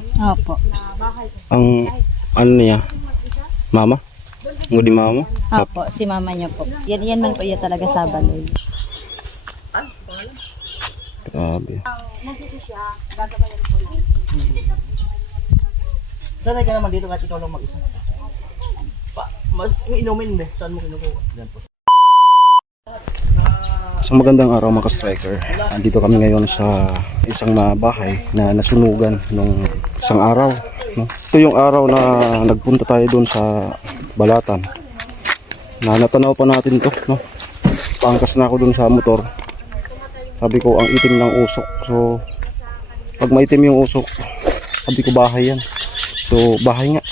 Opo. Ang ano niya? Mama? Ngudi mama? Opo, si mama niya po. Yan man po yan talaga sa baloy. Grabe. Sanay ka naman dito kahit ikaw lang mag-isa. Inumin mo saan mo kinukuha? Diyan po. So magandang araw mga ka-striker. Andito kami ngayon sa isang bahay na nasunugan nung isang araw. No? Ito yung araw na nagpunta tayo doon sa Balatan. Na natanaw pa natin to. No? Paangkas na ako doon sa motor. Sabi ko ang itim ng usok. So pag maitim yung usok, sabi ko bahay yan. So bahay nga.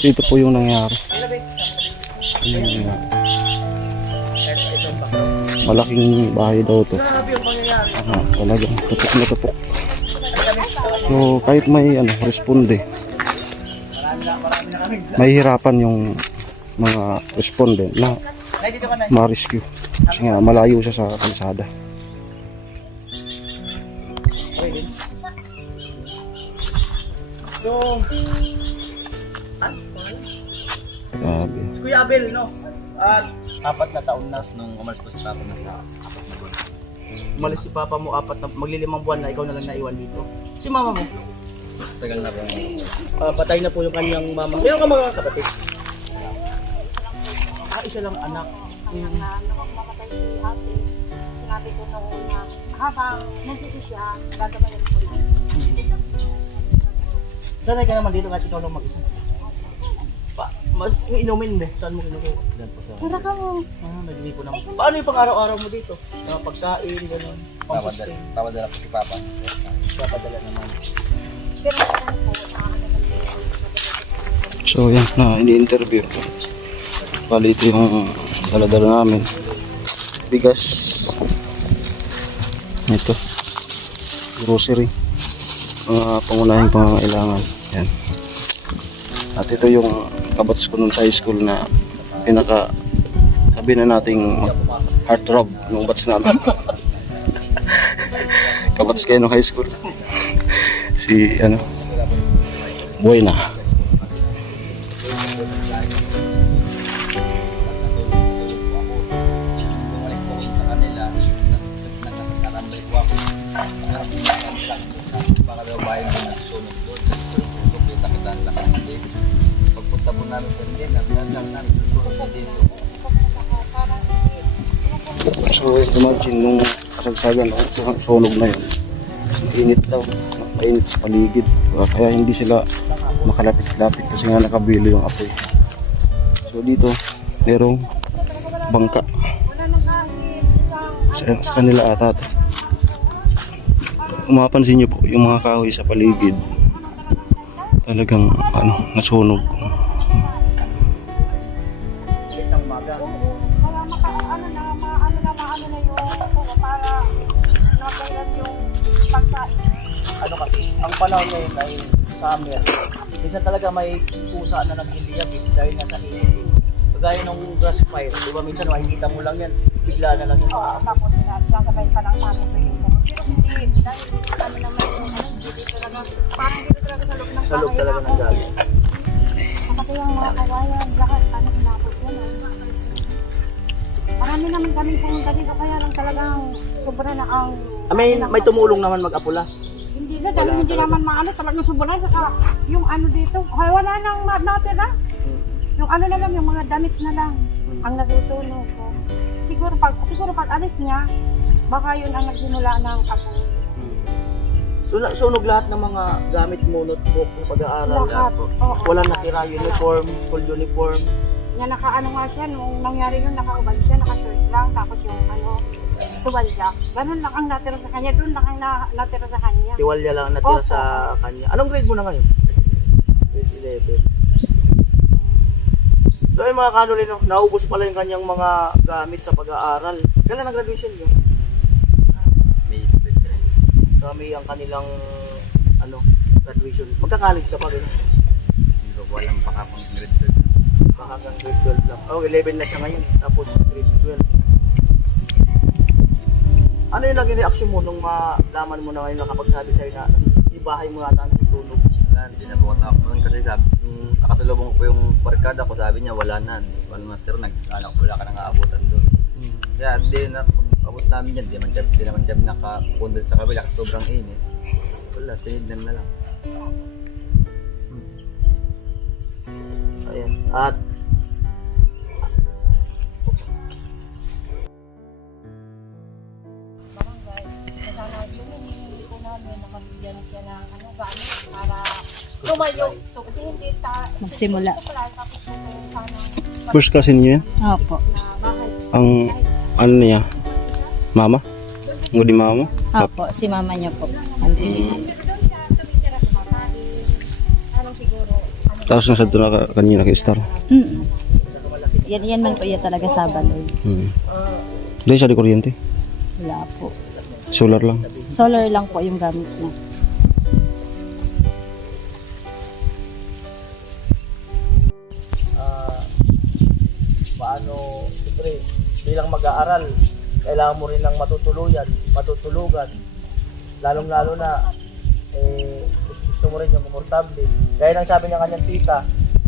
So, ito po yung nangyari. Malaking bahay daw to. Talagang tupok na tupok. So kahit may responde, may hirapan yung mga respondent na ma-rescue. Kasi nga malayo siya sa kalsada. So, Grabe. Kuya Abel, no? At 4 na taon na nung umalis pa si Papa na sa 4 na buwan. Umalis si Papa mo 4 na, maglilimang buwan na ikaw na lang naiwan dito. Si mama mo? Tagal na po. Patay na po yung kanyang mama. Meron ka mga kapatid? Isa lang anak. Nung mamatay si ate, sinabi ko noon na habang nandito siya, gagabayan ko na. Sanay ka naman dito kahit ikaw lang mag-isa. Inumin mo saan mo kinukuha? Diyan po sa... Tara ka mo. Nagli ko naman. Paano yung pang-araw-araw mo dito? Pagkain, gano'n, pang-sustain? Papadala po si Papa. Papadala naman. Pero saan po, So yan na ini-interview. Bali ito yung dala-dala namin. Bigas. Ito. Grocery. Mga pangunahing pangangailangan. Yan. At ito yung kabats ko nun sa high school na pinaka sabi na nating heartthrob nung bats namin. Kabats kayo nung high school. Si Buena. Pagpunta po namin sa hindi, nagdadang namin sa dito. So imagine nung kasagsagan sunog na yun, init daw, mainit sa paligid, kaya hindi sila makalapit-lapit kasi nga nakabilo yung apoy. So dito merong bangka sa kanila ata to. Kung mapapansin nyo po yung mga kahoy sa paligid talagang nasunog. para makaano na yung para napailan yung pagsain. Ano kasi, ang panahon ngayon ay summer. Minsan talaga may pusa na naghihiliyabit dahil nasa init. Kagaya ng grass fire, di ba minsan makikita mo lang yan, bigla na lang yung Oo, tapos sabay pa lang pasok ko yung pero hindi, dahil naman yung dito talaga, parang dito talaga sa loob ng sa loob talaga ng gabi. Kapag yung mga kawayan, lahat, hinapot yan. Marami naman kami pumunta dito, kaya lang talagang sobra na ang... May tumulong naman mag-apula. Hindi na, dahil hindi naman talagang sobra. Saka yung dito, wala nang natira. Yung na lang, yung mga damit na lang ang nasusunog. So, siguro pag alis niya, baka yun ang nagsimula ng apoy. Sunog lahat ng mga gamit mo, notebook, pag-aaral. Lahat. Wala natira, uniform, school uniform. Nakaano nga siya, nung nangyari yun, nakaubad siya, naka-shirt lang, tapos yung tuwalya. Ganun lang ang natira sa kanya, doon lang ang natira sa kanya. Tiwalya lang natira sa kanya. Anong grade mo na ngayon? Grade 11. So ay mga kanulino, naubos pala yung kanyang mga gamit sa pag-aaral. Kailan ang graduation nyo? May 23. So may ang kanilang graduation. Magka-college ka pa gano'n? Hindi ko alam baka pang grade 12. Baka hanggang grade 12 lang. Oh, 11 na siya ngayon. Tapos grade 12. Ano yung naging reaction mo nung malaman mo na ngayon nakapagsabi sa'yo na yung bahay mo nata ang tunog? na, hindi na po ako noon kasi sabi, nakasalubong ko yung barkada ko, sabi niya wala na tira, wala ka nang aabutan doon. Kaya di na, abot namin yan, di naman kami nakapundod sa kabila kasi sobrang init. Wala, tinignan na lang. Ayan. At barangay. Kasama hindi ko namin na mabigyan siya ng ano gano'n para tumayo. So, kasi hindi Magsimula. tapos sana First cousin niyo yan? Opo. na bahay. Ang ano niya? Mama? Ngudi mama? Opo, si mama niya po. Auntie. Doon siya tumitira sa bahay. Anong siguro, Tapos nasa doon na kanina nag-star. Mm. Yan man po yan talaga saban. Dahil sa di kuryente? Wala po. Solar lang. Solar lang po yung gamit niya. paano, siyempre, bilang mag-aaral, kailangan mo rin ng matutulugan. Lalong-lalo na, gusto mo rin yung komportable. Kaya lang sabi niya kanyang tita,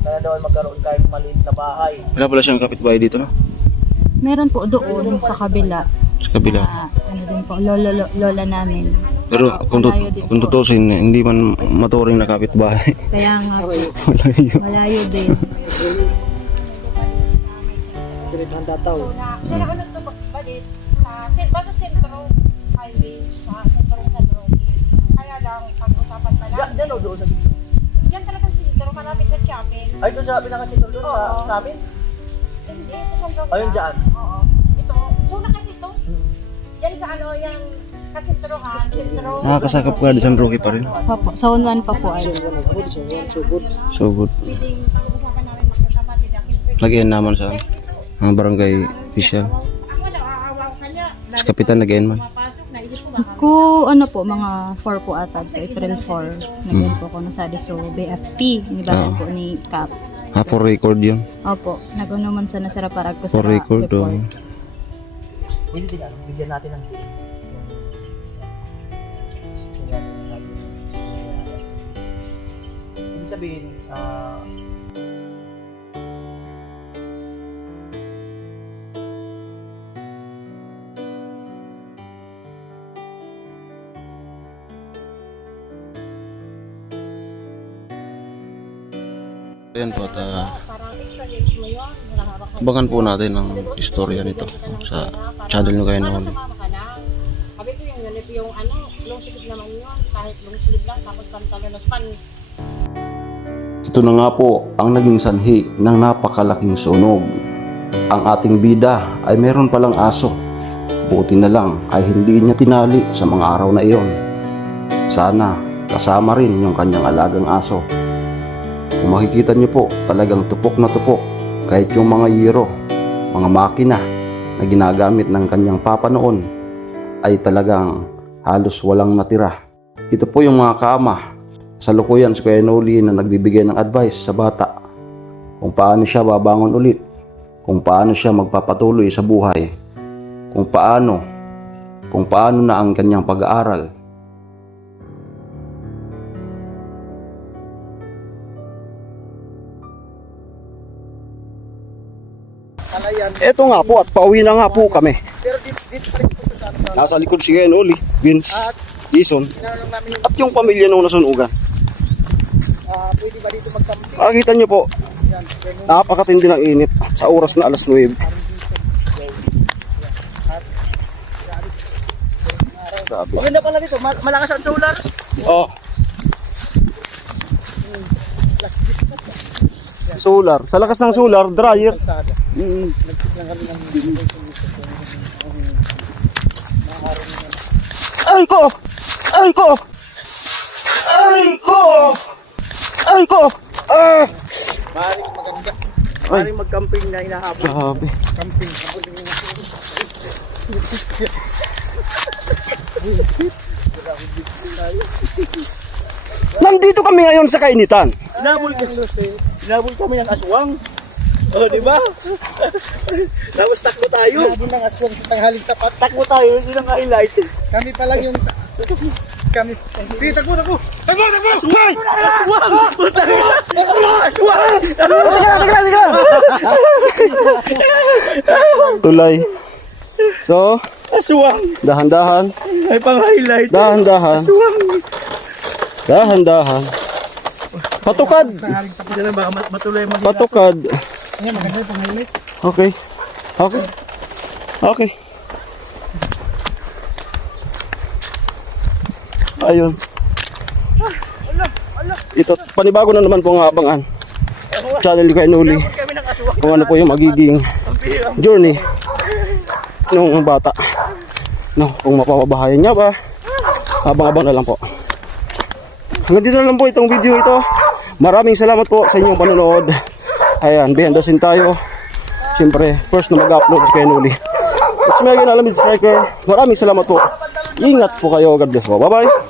kaya daw ay magkaroon kahit maliit na bahay. Wala pala siyang kapitbahay dito, no? Meron po doon sa kabila. Sa kabila. Ano din po, lola namin. Pero kung tutusin, hindi man maturing na kapitbahay. Kaya nga po, Malayo. malayo din. Ang dataw. So, na to balit sa bago sentro highway sa sentro sa Roque. Kaya lang, pag-usapan pa lang. Diyan o doon sa Yan talagang sentro, malapit sa chapel. ay doon sa pinakasito doon Oo. sa amin? Hindi, sa San Roque. Ayun dyan. Oo. Ito, una kasi ito. Yan sa ano, yan kasentrohan, sentro. Nakakasakap ka, di San Roque pa rin. Opo, sa unwan pa po ay. So good. Piling pag-usapan namin magkakapatid. Lagyan naman sa mga barangay official. Ako na, aawa ko kanya. Sa kapitan lagyan man. Mapasok, naisip ko baka. Ko ano po, mga 4 po ata, so April 4. Nagyan po ako ng Sadiso BFP, ni Bakit po ni Cap. For record yun. Opo, nag-ano man sa nasara parag ko For sa record. report. Pwede din ano, bigyan natin ng bill. Ibig sabihin, Ayan po, at Parang extra years mo yun. Nakaharap ka. abangan po natin ang istorya nito sa channel nyo kayo noon. Sumama ka na. Sabi ko yung ganito yung ano, long sleeve naman yun. Kahit long sleeve lang, tapos pantalones pan. Ito na nga po ang naging sanhi ng napakalaking sunog. Ang ating bida ay meron palang aso. Buti na lang ay hindi niya tinali sa mga araw na iyon. Sana kasama rin yung kanyang alagang aso. Kung makikita niyo po, talagang tupok na tupok. Kahit yung mga yero, mga makina na ginagamit ng kanyang papa noon ay talagang halos walang natira. Ito po yung mga kama sa lukuyan si Kuya Noli na nagbibigay ng advice sa bata kung paano siya babangon ulit, kung paano siya magpapatuloy sa buhay, kung paano na ang kanyang pag-aaral. Eto nga po at pauwi na nga po kami. Nasa likod si Kuya Noli, Vince, Jason, at yung pamilya nung nasunugan. pwede ba dito magkampi? Makikita nyo po, napakatindi ng init sa oras na alas 9. Grabe. Maganda pala dito, malakas ang solar. Oh. Solar. Sa lakas ng solar, dryer. Ay ko! Ay ko! Ay ko! Ay ko! Ah! Maaaring maganda. Maaaring mag-camping na hinahabol. Grabe. Camping. Nandito kami ngayon sa kainitan. Hinabol kami ng aswang. Oh, di ba? Tapos takbo tayo. Hinabol ng aswang sa tanghaling tapat. Takbo tayo, yun ang highlight. Kami pa lang yung Kami. Sige, takbo! Aswang! Tulay. So, Aswang! dahan-dahan. May pang-highlight. Dahan-dahan. Dahan-dahan. Patukad. Diyan na baka matuloy mo. Patukad. Ayan, maganda yung pang-highlight. Okay. Okay. Okay. Ayun. Ito, panibago na naman po ang abangan. Channel ni Kainuli. Kami ng aswang. Kung ano po yung magiging journey nung bata. No, kung mapapabahayan niya ba, abang-abang na lang po. Hanggang dito na lang po itong video ito. Maraming salamat po sa inyong panonood. Ayan, behind the scene tayo. Siyempre, first na mag-upload si Kainuli. It's Megan Alamid Striker. Maraming salamat po. Ingat po kayo. God bless po. Bye-bye.